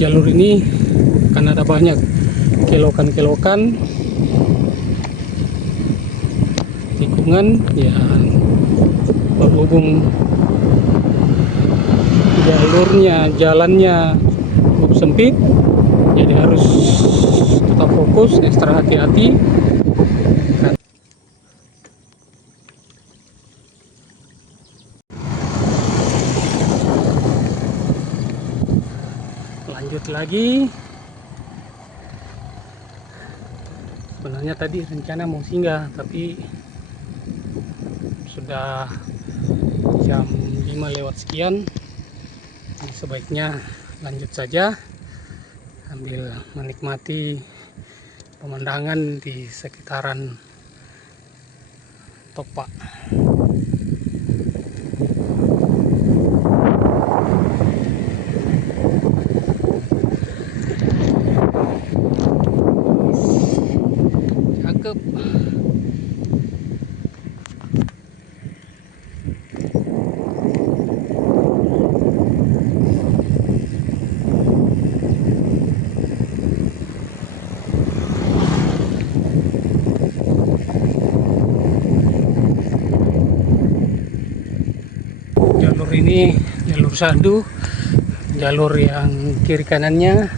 jalur ini kan ada banyak kelokan-kelokan, tikungan ya, berhubung jalurnya, jalannya cukup sempit, jadi harus tetap fokus, ekstra hati-hati. Lanjut lagi. Sebenarnya tadi rencana mau singgah, tapi sudah jam 5 lewat sekian. Sebaiknya lanjut saja sambil menikmati pemandangan di sekitaran Topak. Cakep. Jalur ini jalur sandu, jalur yang kiri kanannya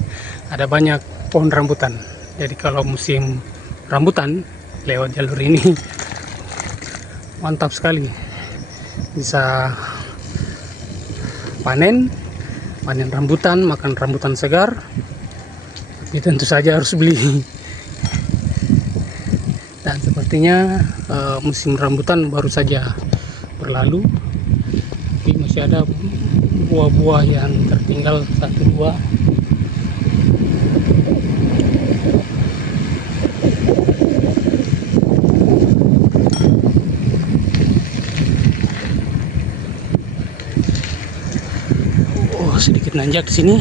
ada banyak pohon rambutan. Jadi kalau musim rambutan lewat jalur ini mantap sekali, bisa panen rambutan, makan rambutan segar. Tapi tentu saja harus beli. Dan sepertinya musim rambutan baru saja berlalu, tapi masih ada buah-buah yang tertinggal 1-2. Oh, sedikit nanjak di sini.